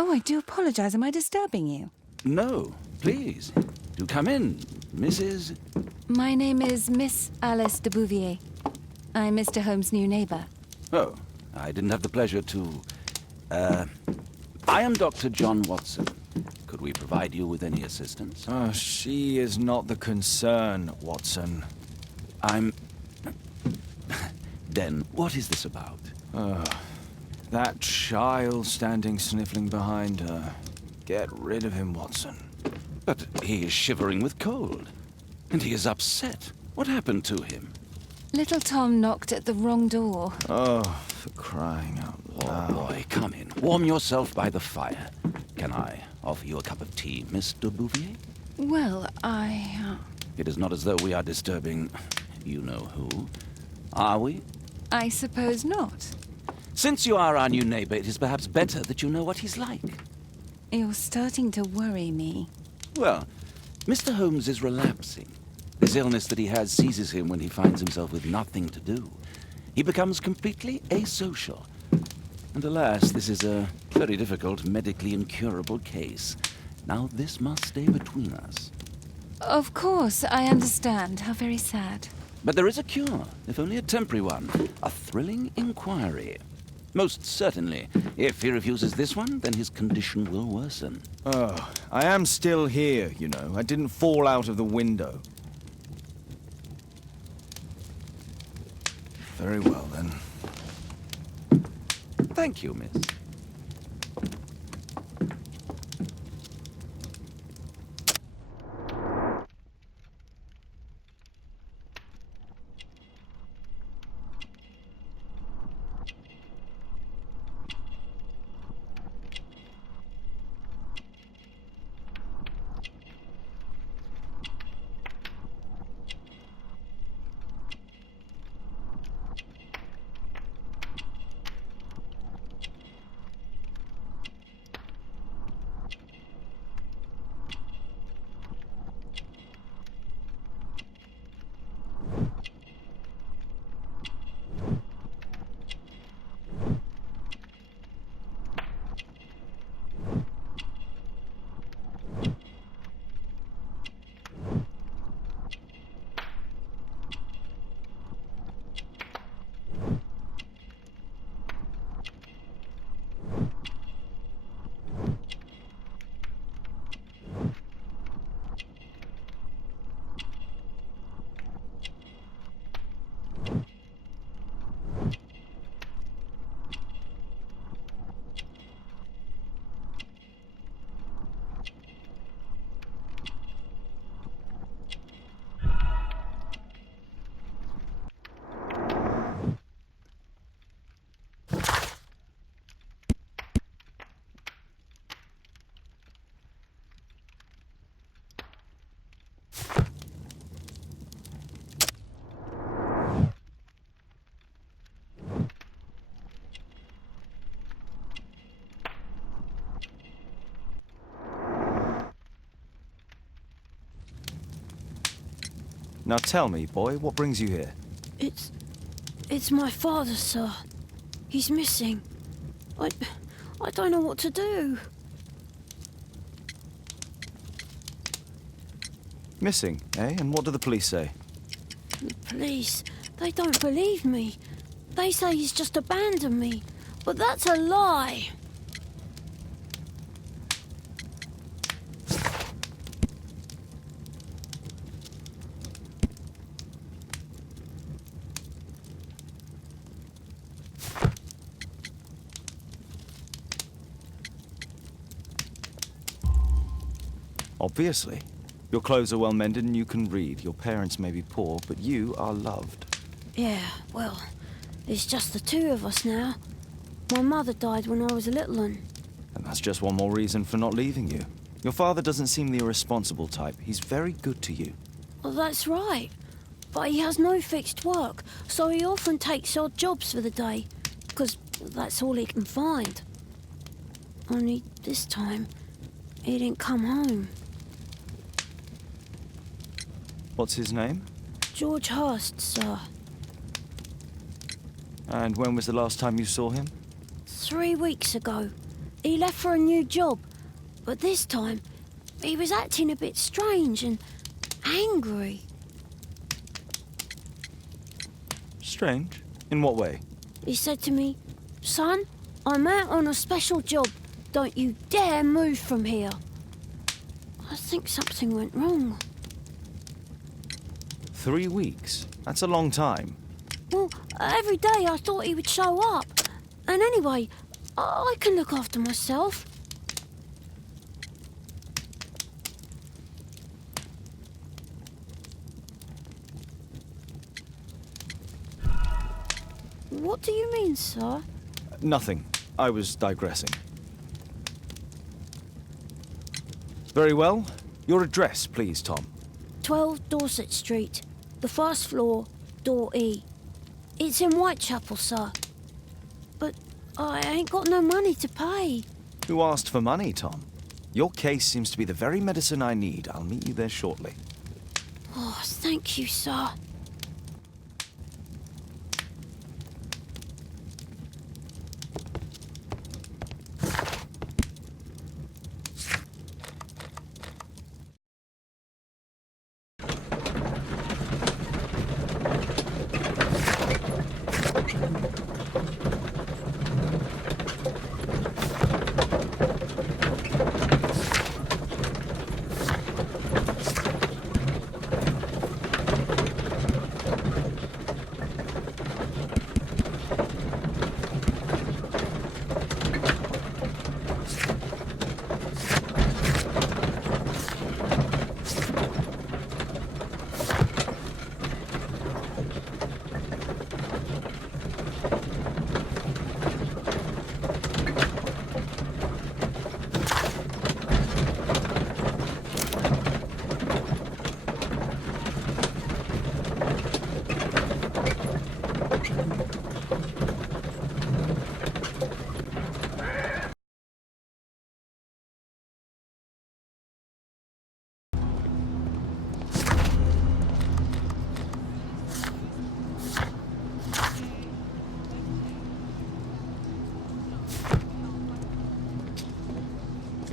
Oh, I do apologize. Am I disturbing you? No, please. Do come in, Mrs. My name is Miss Alice de Bouvier. I'm Mr. Holmes' new neighbor. Oh, I didn't have the pleasure to... I am Dr. John Watson. Could we provide you with any assistance? Oh, she is not the concern, Watson. I'm... Then, what is this about? That child standing sniffling behind her. Get rid of him, Watson. But he is shivering with cold. And he is upset. What happened to him? Little Tom knocked at the wrong door. Oh, for crying out loud. Oh, boy, come in. Warm yourself by the fire. Can I offer you a cup of tea, Miss de Bouvier? Well, It is not as though we are disturbing you-know-who. Are we? I suppose not. Since you are our new neighbor, it is perhaps better that you know what he's like. You're starting to worry me. Well, Mr. Holmes is relapsing. This illness that he has seizes him when he finds himself with nothing to do. He becomes completely asocial. And alas, this is a very difficult, medically incurable case. Now this must stay between us. Of course, I understand. How very sad. But there is a cure, if only a temporary one. A thrilling inquiry. Most certainly. If he refuses this one, then his condition will worsen. Oh, I am still here, you know. I didn't fall out of the window. Very well, then. Thank you, miss. Now tell me, boy, what brings you here? It's my father, sir. He's missing. I don't know what to do. Missing, eh? And what do the police say? The police, they don't believe me. They say he's just abandoned me. But that's a lie. Obviously. Your clothes are well mended and you can read. Your parents may be poor, but you are loved. Yeah, well, it's just the two of us now. My mother died when I was a little one. And that's just one more reason for not leaving you. Your father doesn't seem the irresponsible type. He's very good to you. Well, that's right. But he has no fixed work, so he often takes odd jobs for the day, because that's all he can find. Only this time, he didn't come home. What's his name? George Hurst, sir. And when was the last time you saw him? 3 weeks ago. he left for a new job, but this time he was acting a bit strange and angry. Strange? In what way? He said to me, "Son, I'm out on a special job. Don't you dare move from here." I think something went wrong. 3 weeks? That's a long time. Well, every day I thought he would show up. And anyway, I can look after myself. What do you mean, sir? Nothing. I was digressing. Very well. Your address, please, Tom. 12 Dorset Street, the first floor, door E. It's in Whitechapel, sir. But I ain't got no money to pay. Who asked for money, Tom? Your case seems to be the very medicine I need. I'll meet you there shortly. Oh, thank you, sir.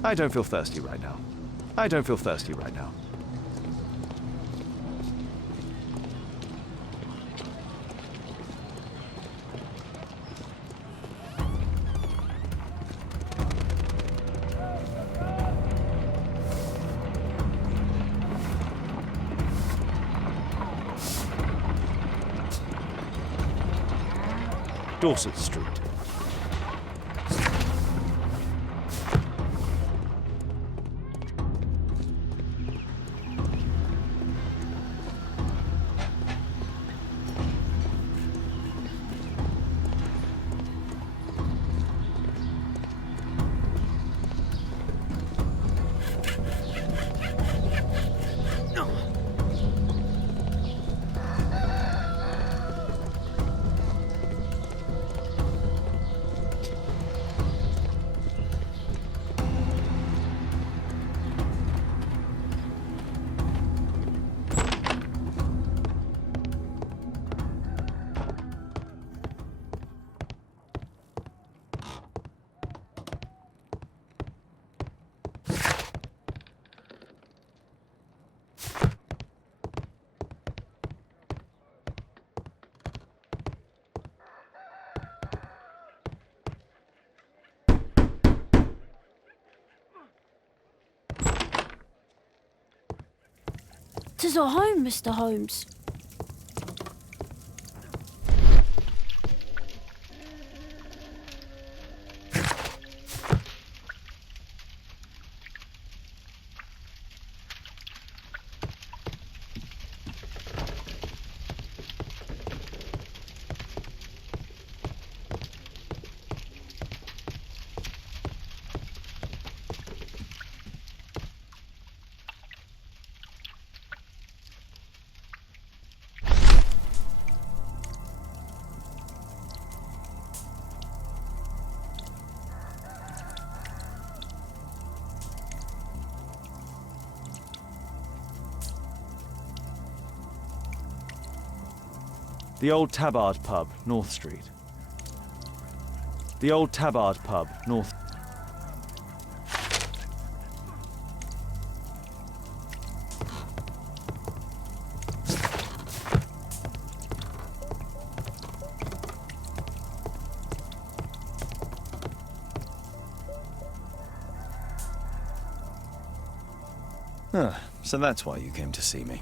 I don't feel thirsty right now. I don't feel thirsty right now. Dorset Street. Tis our home, Mr. Holmes. The Old Tabard Pub, North Street. The Old Tabard Pub, North... Ah, so that's why you came to see me.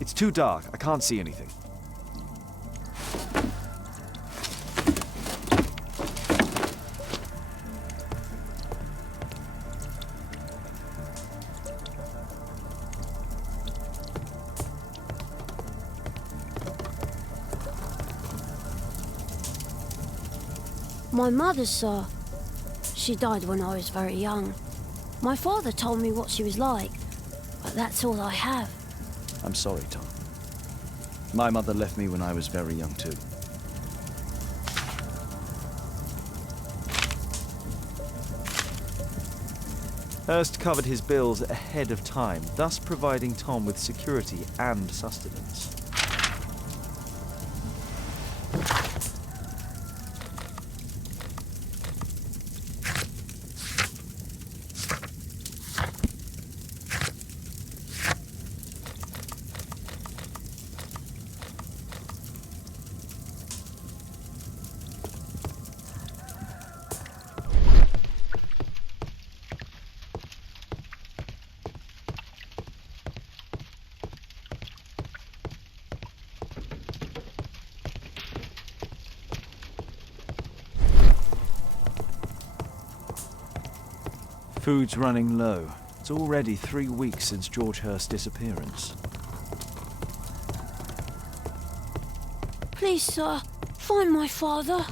It's too dark. I can't see anything. My mother, sir. She died when I was very young. My father told me what she was like, but that's all I have. I'm sorry, Tom. My mother left me when I was very young, too. Hurst covered his bills ahead of time, thus providing Tom with security and sustenance. Food's running low. It's already 3 weeks since George Hurst's disappearance. Please, sir, find my father.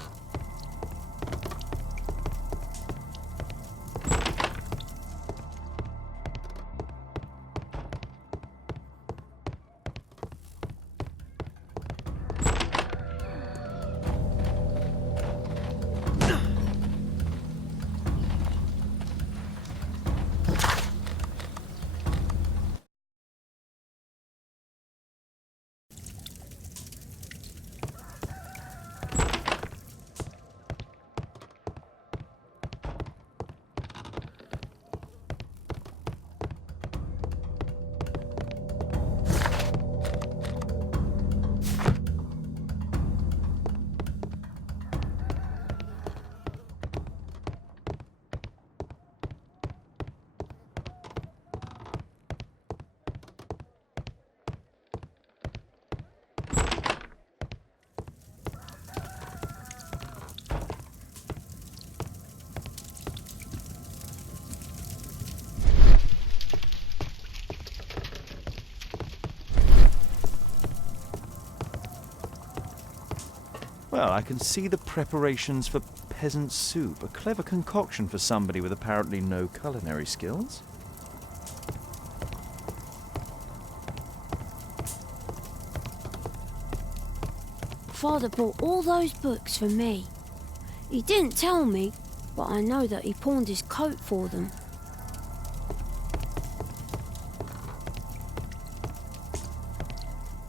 Well, I can see the preparations for peasant soup, a clever concoction for somebody with apparently no culinary skills. Father bought all those books for me. He didn't tell me, but I know that he pawned his coat for them.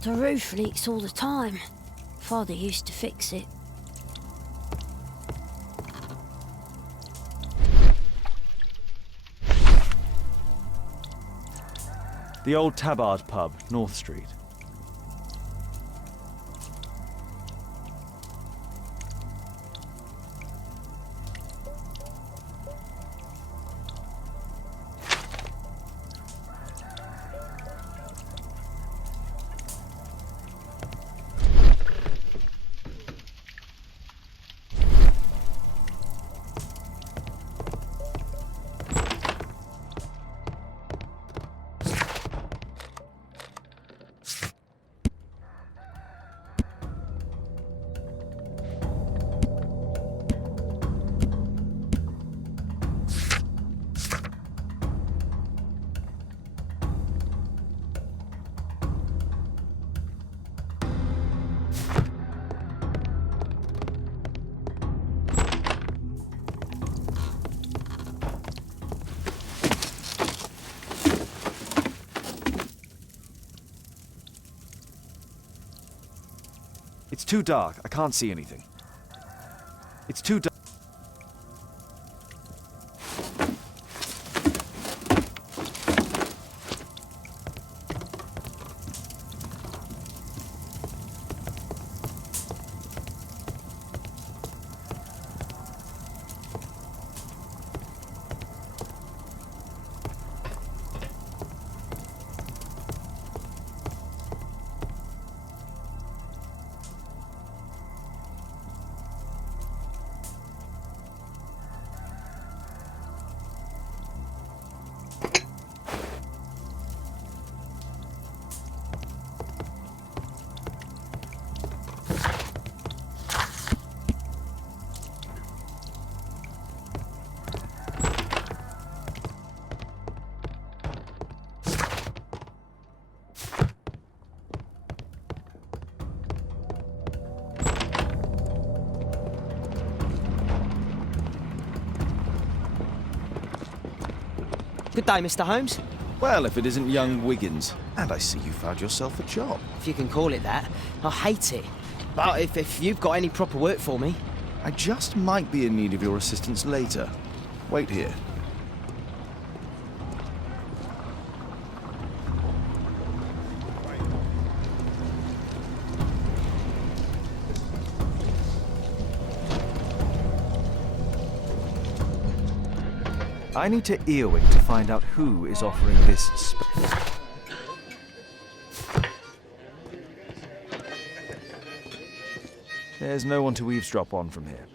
The roof leaks all the time. Father used to fix it. The old Tabard pub, North Street. It's too dark. I can't see anything. It's too dark. Good day, Mr. Holmes. Well, if it isn't young Wiggins. And I see you found yourself a job. If you can call it that. I hate it. But if you've got any proper work for me... I just might be in need of your assistance later. Wait here. I need to earwig to find out who is offering this There's no one to eavesdrop on from here.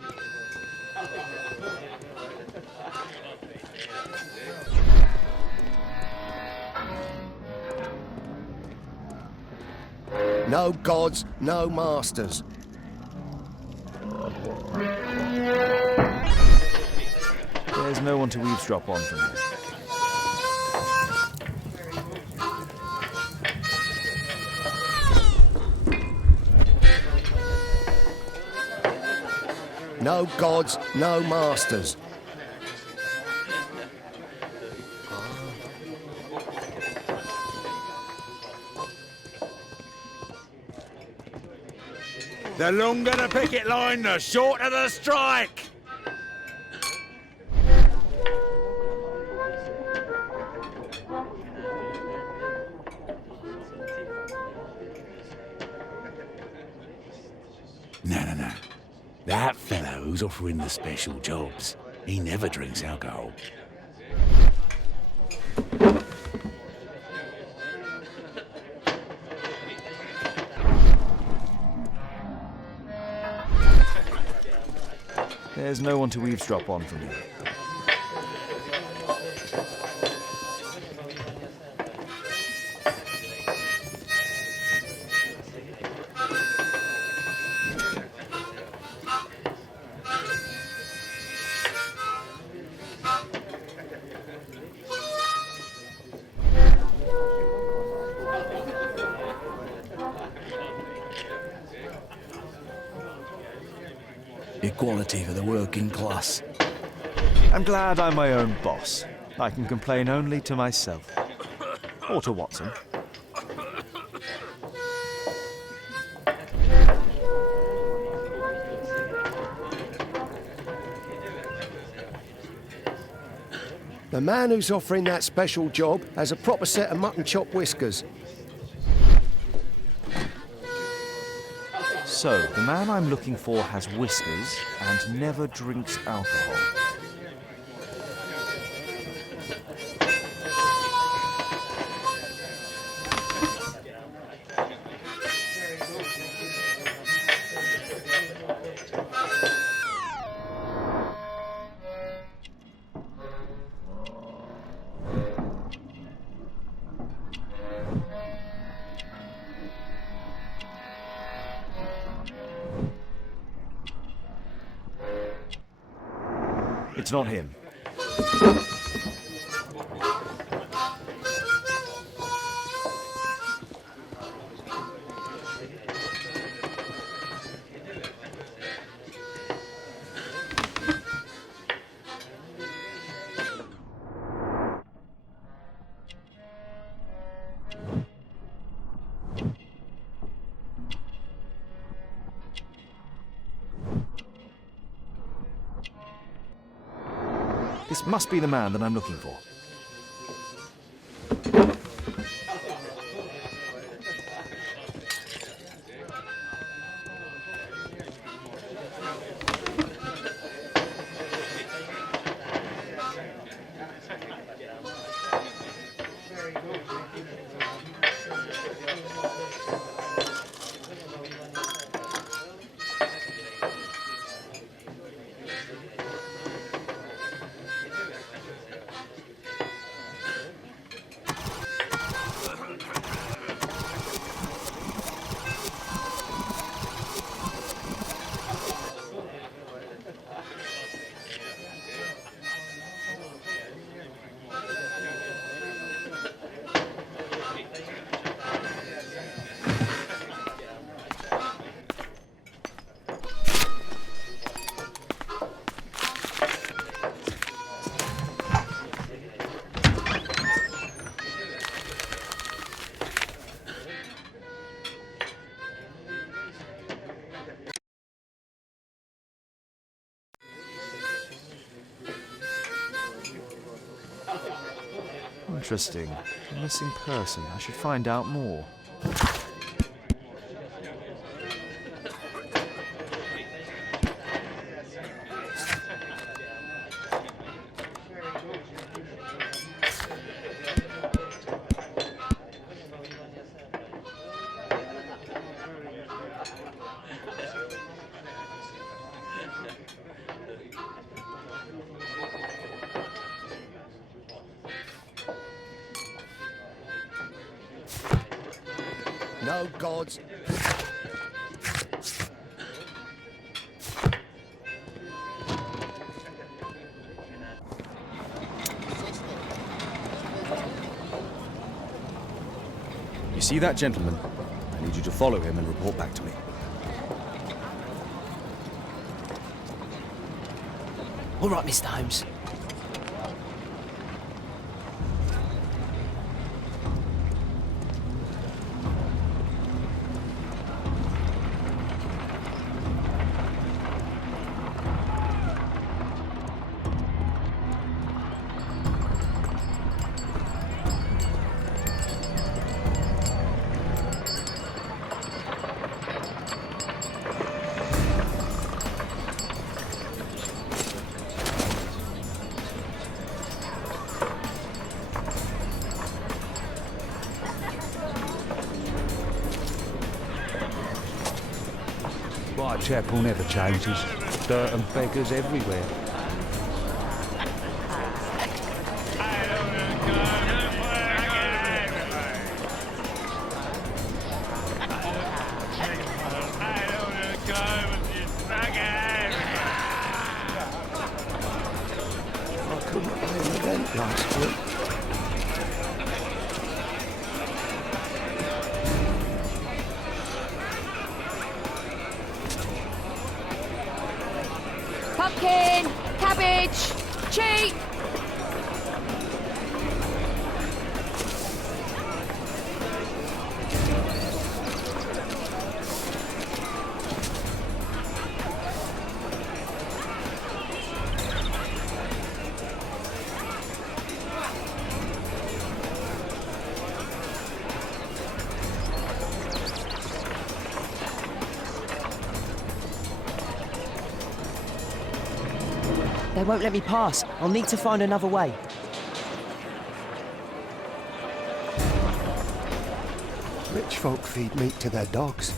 No gods, no masters. There's no one to eavesdrop on from here. No gods, no masters. The longer the picket line, the shorter the strike! No. That fellow who's offering the special jobs, he never drinks alcohol. There's no one to eavesdrop on from here. Equality for the working class. I'm glad I'm my own boss. I can complain only to myself. Or to Watson. The man who's offering that special job has a proper set of mutton chop whiskers. So, the man I'm looking for has whiskers and never drinks alcohol. It's not him. This must be the man that I'm looking for. Interesting. A missing person. I should find out more. No gods. You see that gentleman? I need you to follow him and report back to me. All right, Mr. Holmes. Whitechapel never changes. Dirt and beggars everywhere. I couldn't pay the rent last week. Pumpkin! Cabbage! Cheap! They won't let me pass. I'll need to find another way. Rich folk feed meat to their dogs.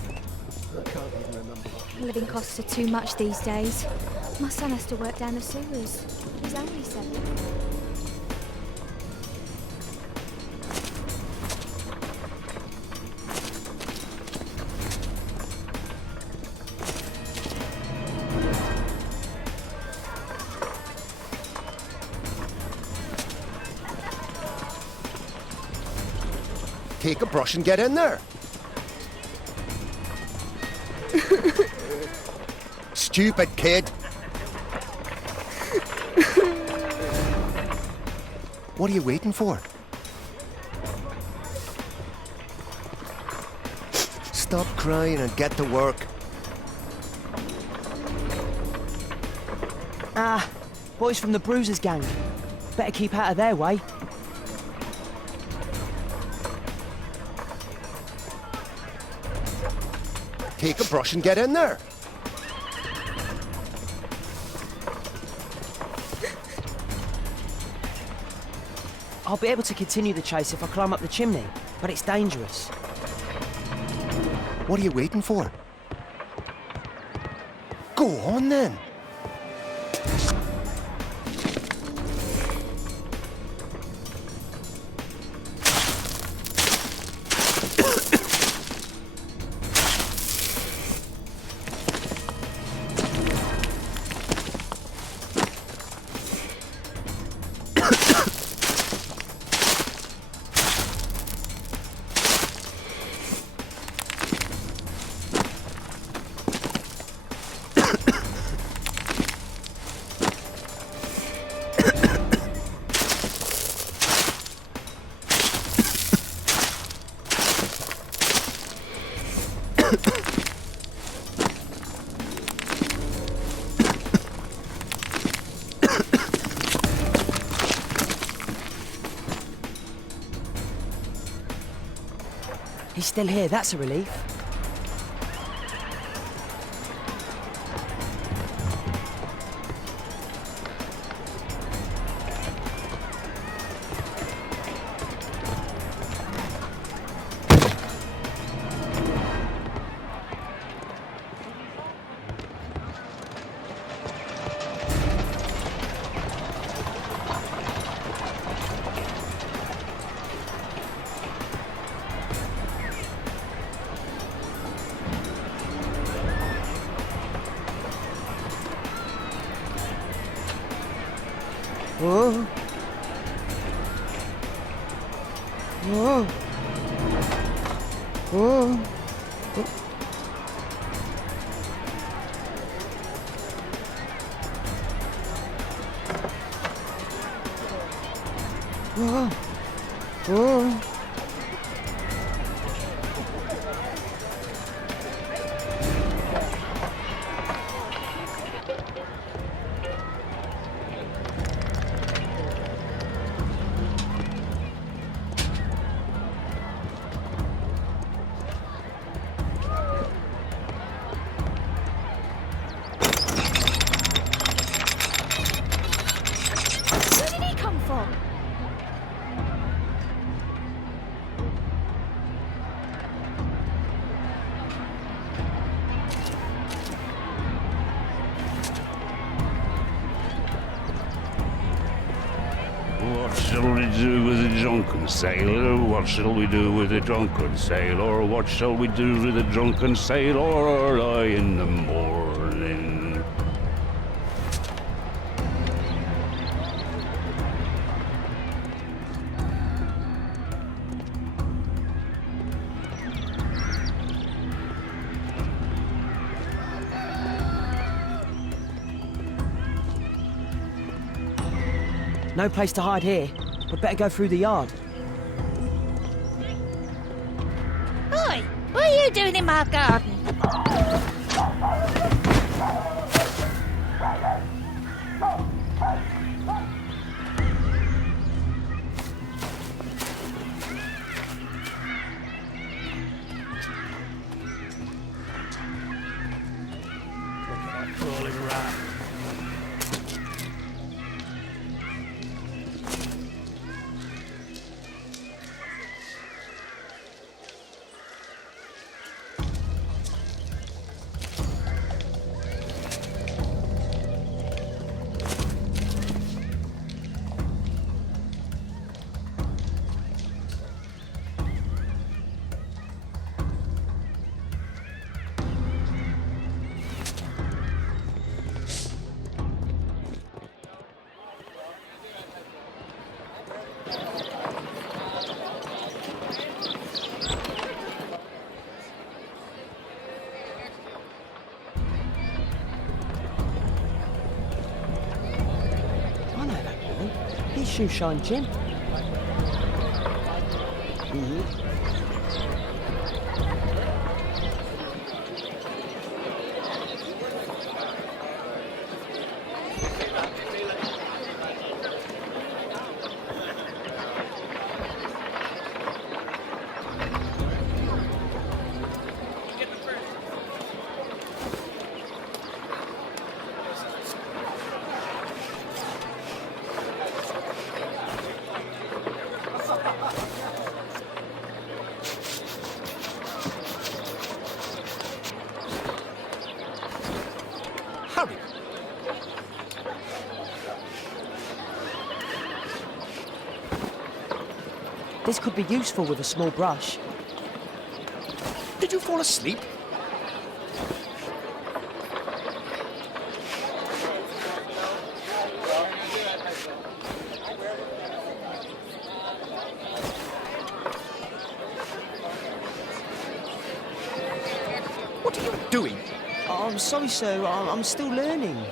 I can't even remember. Living costs are too much these days. My son has to work down the sewers. He's only 7. Take a brush and get in there. Stupid kid. What are you waiting for? Stop crying and get to work. Boys from the Bruisers gang. Better keep out of their way. Take a brush and get in there. I'll be able to continue the chase if I climb up the chimney, but it's dangerous. What are you waiting for? Go on then. He's still here, that's a relief. Whoa. Whoa. Whoa. Whoa. Whoa. Where did he come from? What shall we do with the drunken sailor? What shall we do with the drunken sailor? What shall we do with the drunken sailor early in the morning? No place to hide here. We'd better go through the yard. Oi, what are you doing in my garden? Crawling rat. I know that boy. He's Shoeshine Jim. This could be useful with a small brush. Did you fall asleep? What are you doing? Oh, I'm sorry, sir. I'm still learning.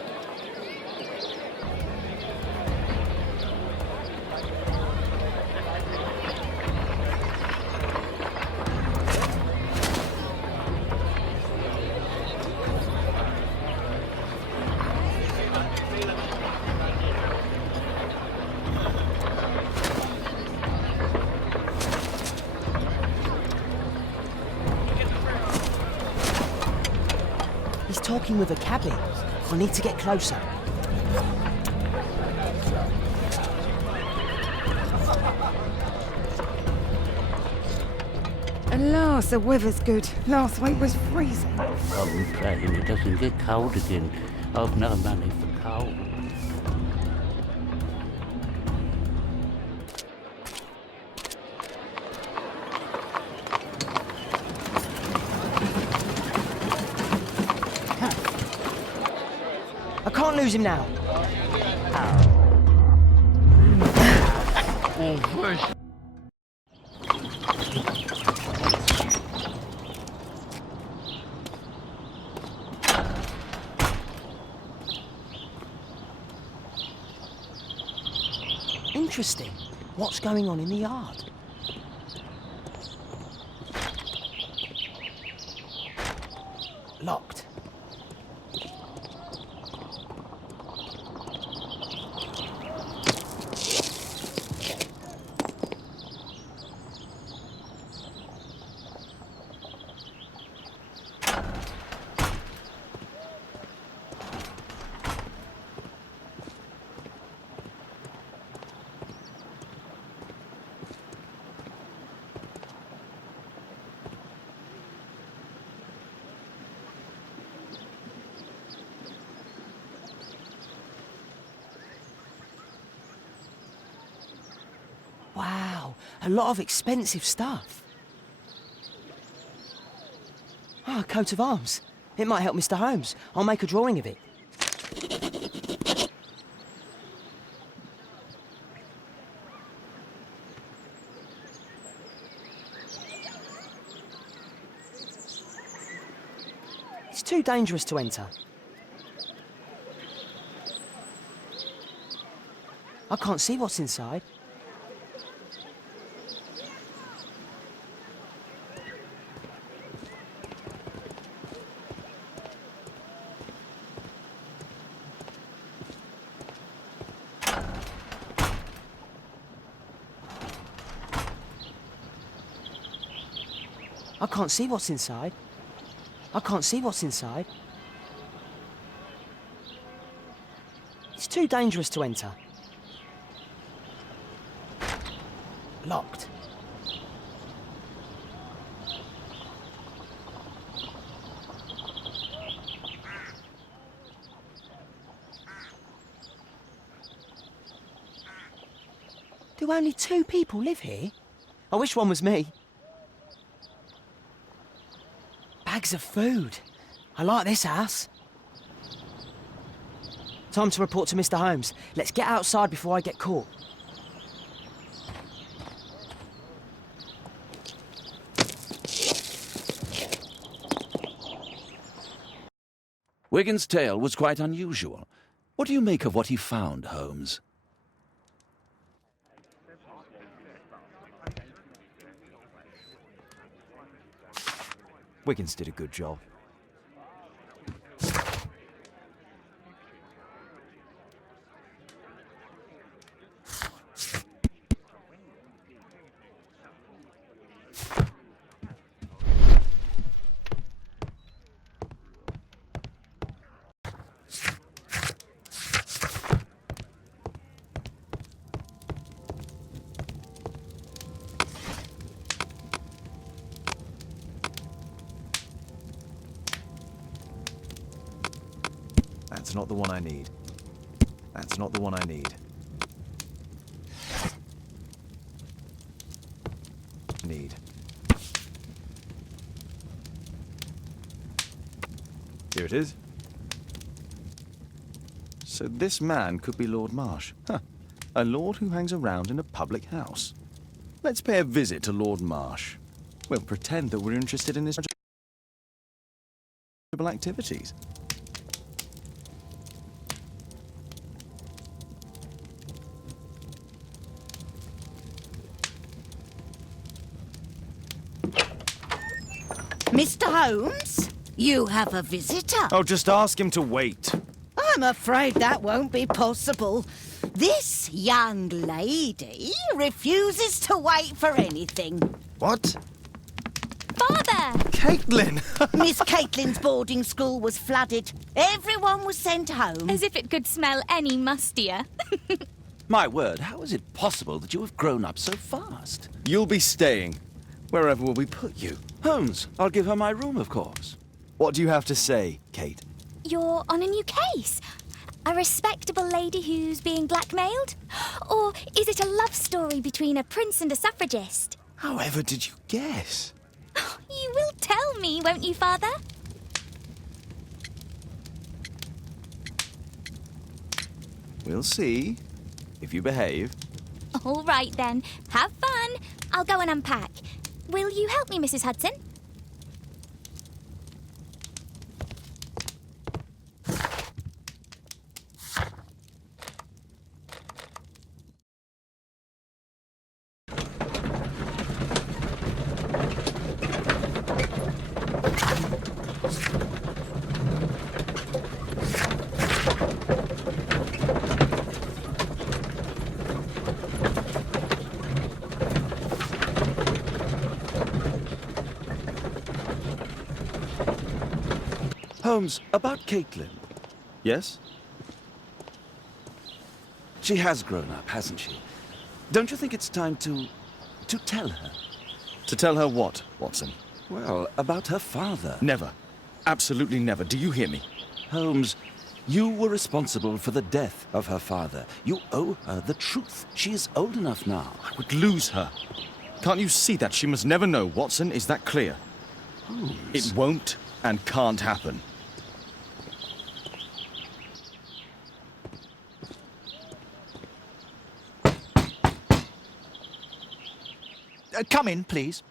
He's talking with a cabby. I need to get closer. At last, the weather's good. Last week was freezing. I'm praying it doesn't get cold again. I've no money for coal. I can't lose him now. Interesting. What's going on in the yard? Locked. Wow, a lot of expensive stuff. Ah, a coat of arms. It might help Mr. Holmes. I'll make a drawing of it. It's too dangerous to enter. I can't see what's inside. I can't see what's inside. I can't see what's inside. It's too dangerous to enter. Locked. Do only 2 people live here? I wish one was me. Bags of food. I like this house. Time to report to Mr. Holmes. Let's get outside before I get caught. Wigan's tale was quite unusual. What do you make of what he found, Holmes? Wiggins did a good job. That's not the one I need. That's not the one I need. need. Here it is. So this man could be Lord Marsh. Huh. A lord who hangs around in a public house. Let's pay a visit to Lord Marsh. We'll pretend that we're interested in his activities. Mr. Holmes, you have a visitor. Oh, just ask him to wait. I'm afraid that won't be possible. This young lady refuses to wait for anything. What? Father! Caitlin! Miss Caitlin's boarding school was flooded. Everyone was sent home. As if it could smell any mustier. My word, how is it possible that you have grown up so fast? You'll be staying. Wherever will we put you? Holmes, I'll give her my room, of course. What do you have to say, Kate? You're on a new case. A respectable lady who's being blackmailed? Or is it a love story between a prince and a suffragist? However did you guess? You will tell me, won't you, Father? We'll see. If you behave. All right, then. Have fun. I'll go and unpack. Will you help me, Mrs. Hudson? Holmes, about Caitlin. Yes? She has grown up, hasn't she? Don't you think it's time to tell her? To tell her what, Watson? Well, about her father. Never. Absolutely never. Do you hear me? Holmes, you were responsible for the death of her father. You owe her the truth. She is old enough now. I would lose her. Can't you see that? She must never know, Watson. Is that clear? Holmes. It won't and can't happen. Come in, please.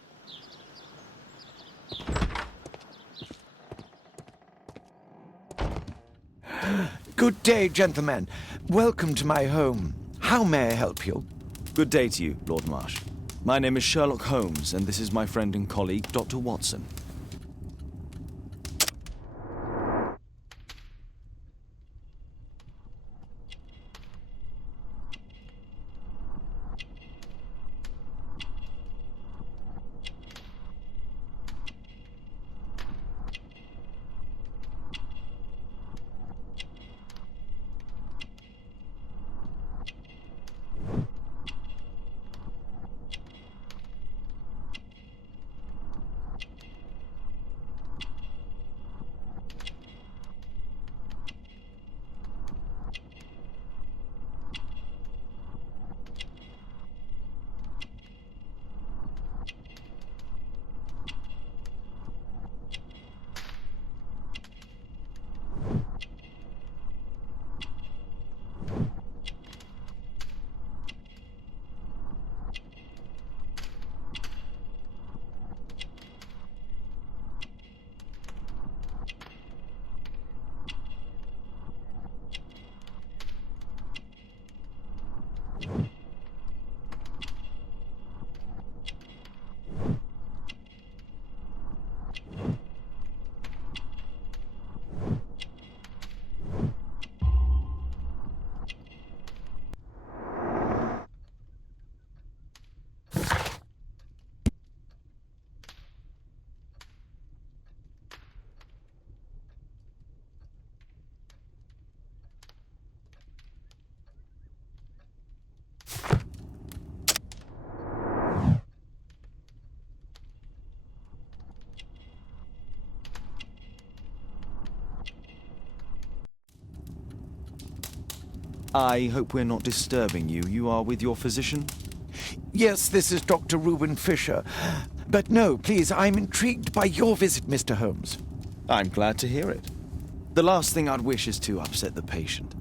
Good day, gentlemen. Welcome to my home. How may I help you? Good day to you, Lord Marsh. My name is Sherlock Holmes, and this is my friend and colleague, Dr. Watson. I hope we're not disturbing you. You are with your physician? Yes, this is Dr. Reuben Fisher. But no, please, I'm intrigued by your visit, Mr. Holmes. I'm glad to hear it. The last thing I'd wish is to upset the patient.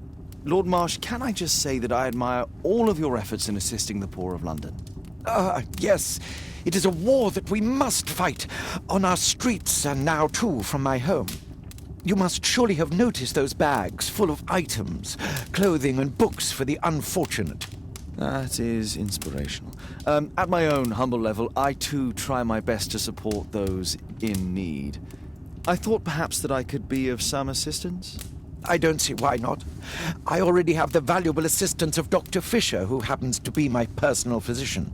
Lord Marsh, can I just say that I admire all of your efforts in assisting the poor of London? Yes. It is a war that we must fight, on our streets and now too from my home. You must surely have noticed those bags full of items, clothing and books for the unfortunate. That is inspirational. At my own humble level, I too try my best to support those in need. I thought perhaps that I could be of some assistance. I don't see why not. I already have the valuable assistance of Dr. Fisher, who happens to be my personal physician.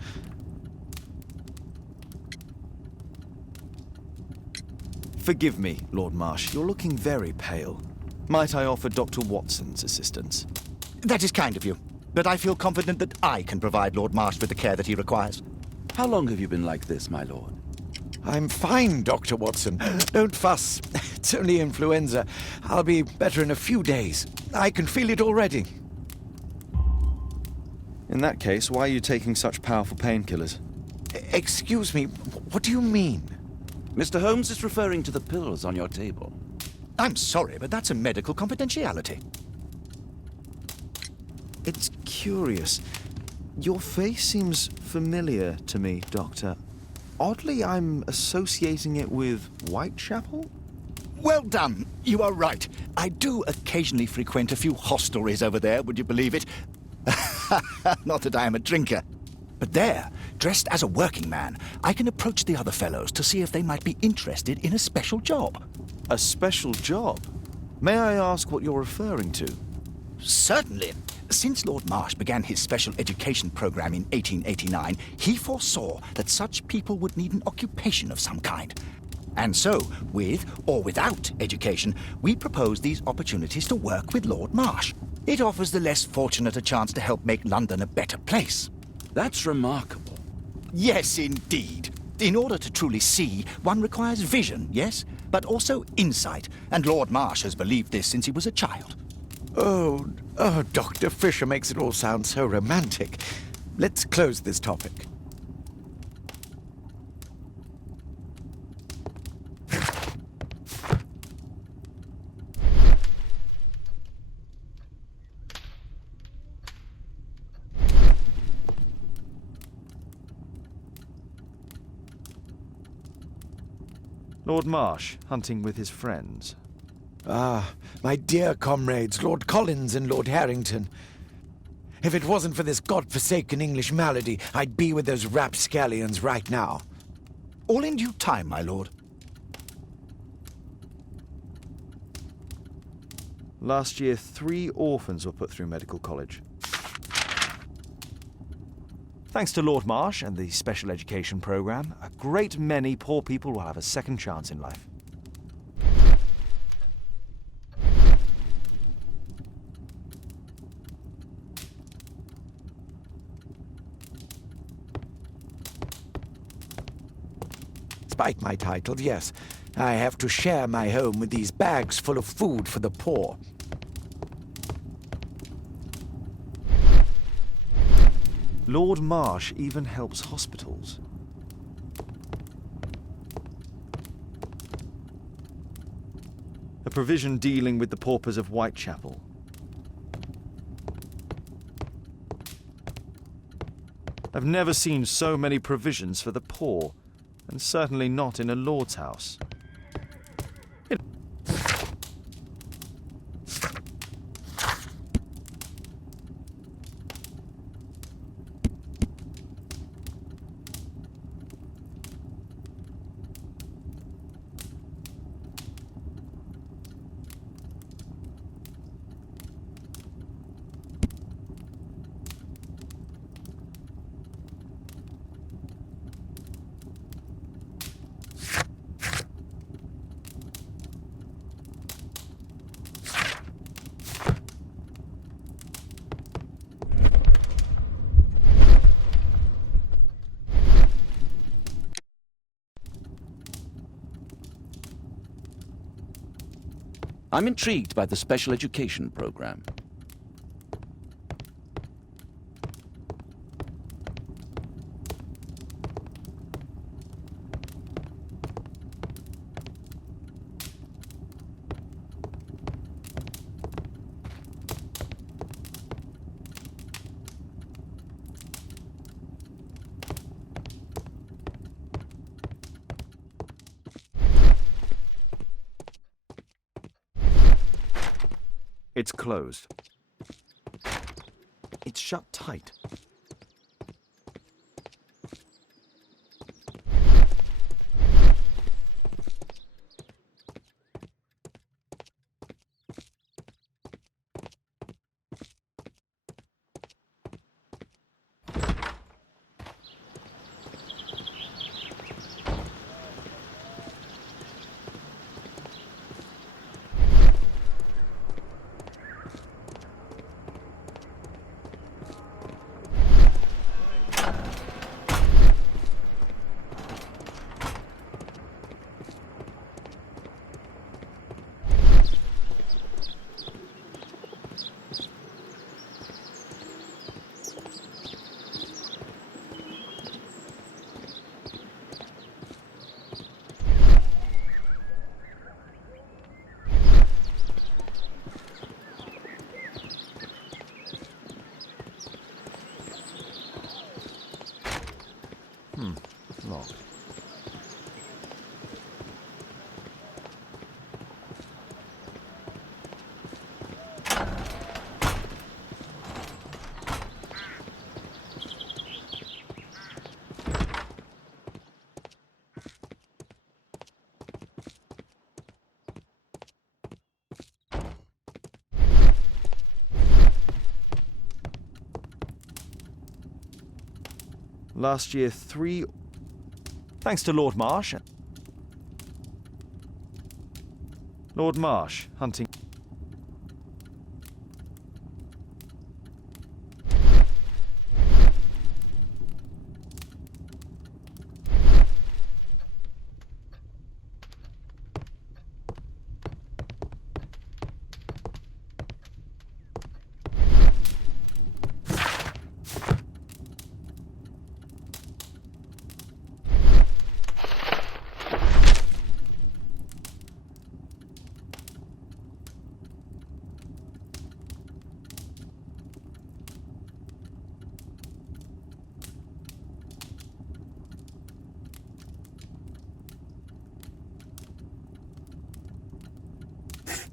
Forgive me, Lord Marsh. You're looking very pale. Might I offer Dr. Watson's assistance? That is kind of you, but I feel confident that I can provide Lord Marsh with the care that he requires. How long have you been like this, my lord? I'm fine, Dr. Watson. Don't fuss. It's only influenza. I'll be better in a few days. I can feel it already. In that case, why are you taking such powerful painkillers? Excuse me, what do you mean? Mr. Holmes is referring to the pills on your table. I'm sorry, but that's a medical confidentiality. It's curious. Your face seems familiar to me, Doctor. Oddly, I'm associating it with Whitechapel? Well done. You are right. I do occasionally frequent a few hostelries over there, would you believe it? Not that I am a drinker. But there, dressed as a working man, I can approach the other fellows to see if they might be interested in a special job. A special job? May I ask what you're referring to? Certainly. Since Lord Marsh began his special education program in 1889, he foresaw that such people would need an occupation of some kind. And so, with or without education, we propose these opportunities to work with Lord Marsh. It offers the less fortunate a chance to help make London a better place. That's remarkable. Yes, indeed. In order to truly see, one requires vision, yes, but also insight, and Lord Marsh has believed this since he was a child. Oh, Dr. Fisher makes it all sound so romantic. Let's close this topic. Lord Marsh, hunting with his friends. Ah, my dear comrades, Lord Collins and Lord Harrington. If it wasn't for this godforsaken English malady, I'd be with those rapscallions right now. All in due time, my lord. Last year, 3 orphans were put through medical college. Thanks to Lord Marsh and the special education program, a great many poor people will have a second chance in life. Despite my title, yes, I have to share my home with these bags full of food for the poor. Lord Marsh even helps hospitals. A provision dealing with the paupers of Whitechapel. I've never seen so many provisions for the poor, and certainly not in a lord's house. I'm intrigued by the special education program. It's closed. It's shut tight. Locked. Last year, 3... Thanks to Lord Marsh. Lord Marsh, hunting...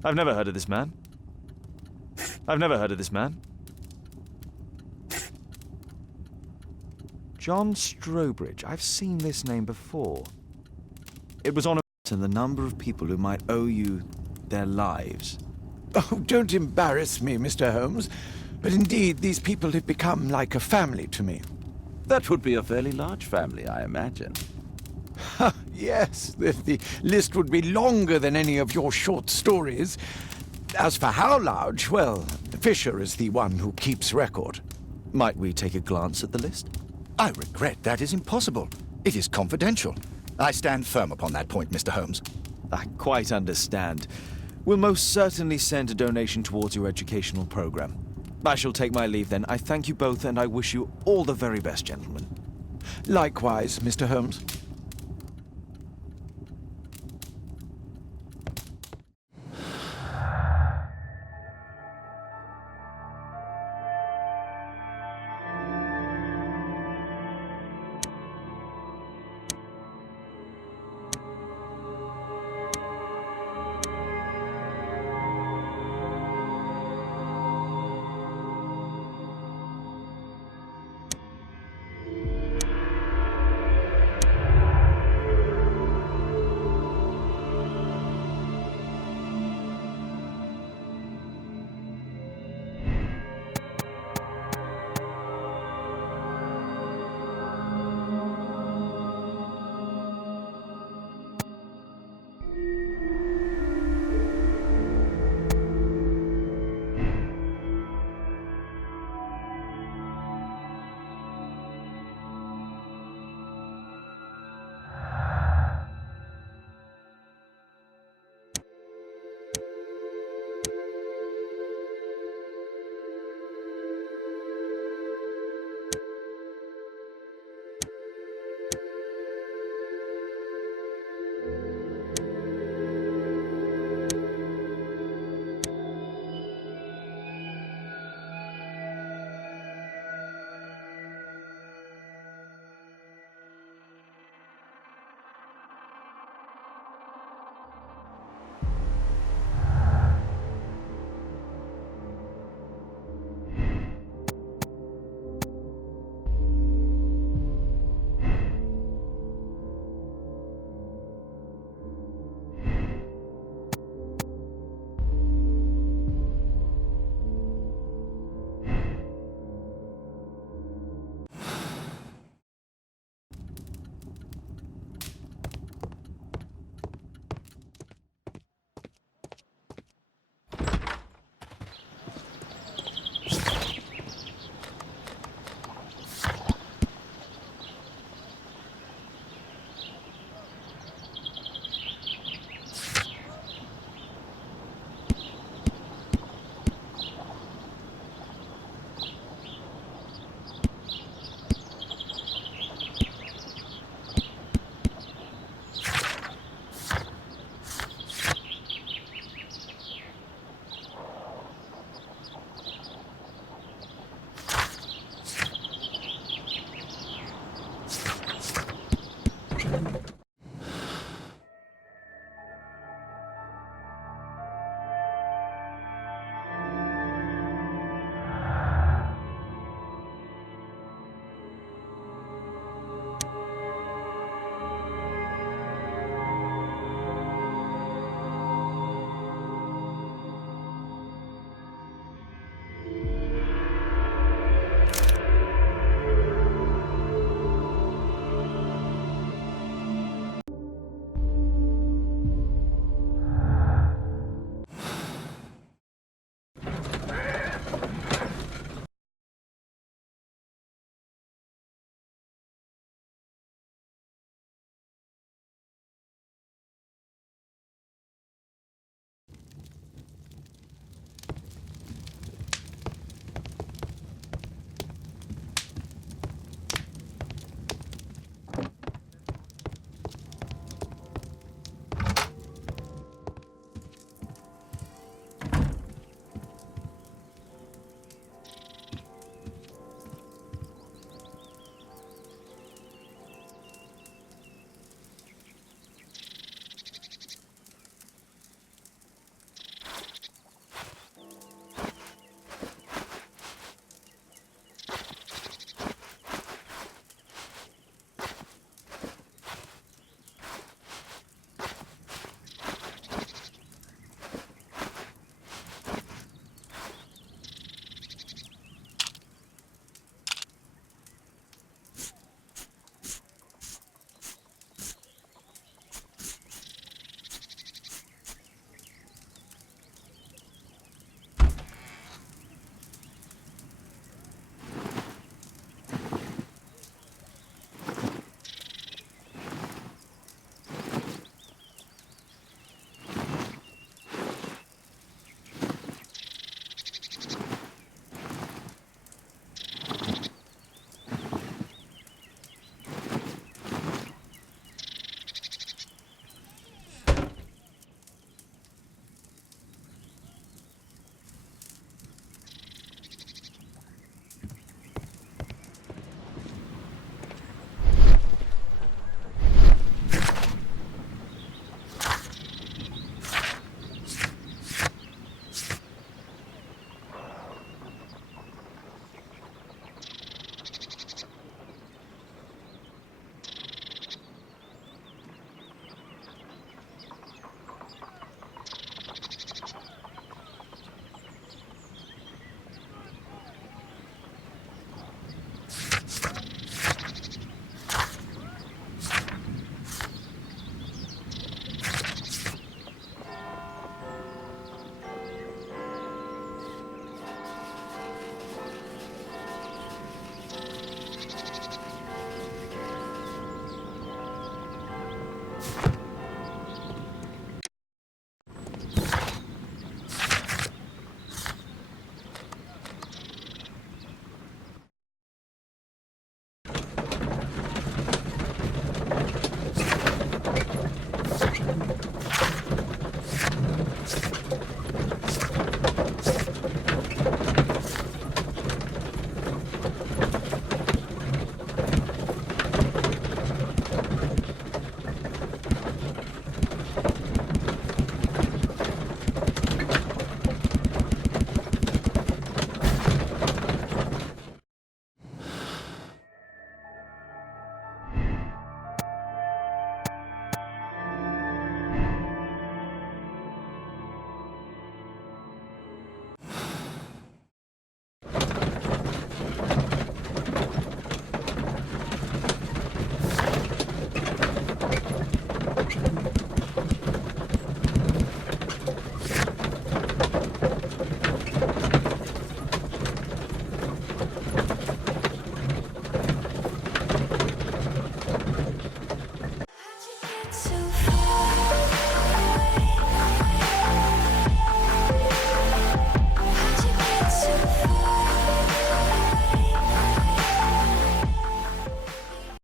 I've never heard of this man. I've never heard of this man. John Strobridge. I've seen this name before. It was on a... and the number of people who might owe you their lives. Oh, don't embarrass me, Mr. Holmes. But indeed, these people have become like a family to me. That would be a fairly large family, I imagine. Yes, the list would be longer than any of your short stories. As for how large, well, Fisher is the one who keeps record. Might we take a glance at the list? I regret that is impossible. It is confidential. I stand firm upon that point, Mr. Holmes. I quite understand. We'll most certainly send a donation towards your educational program. I shall take my leave then. I thank you both and I wish you all the very best, gentlemen. Likewise, Mr. Holmes.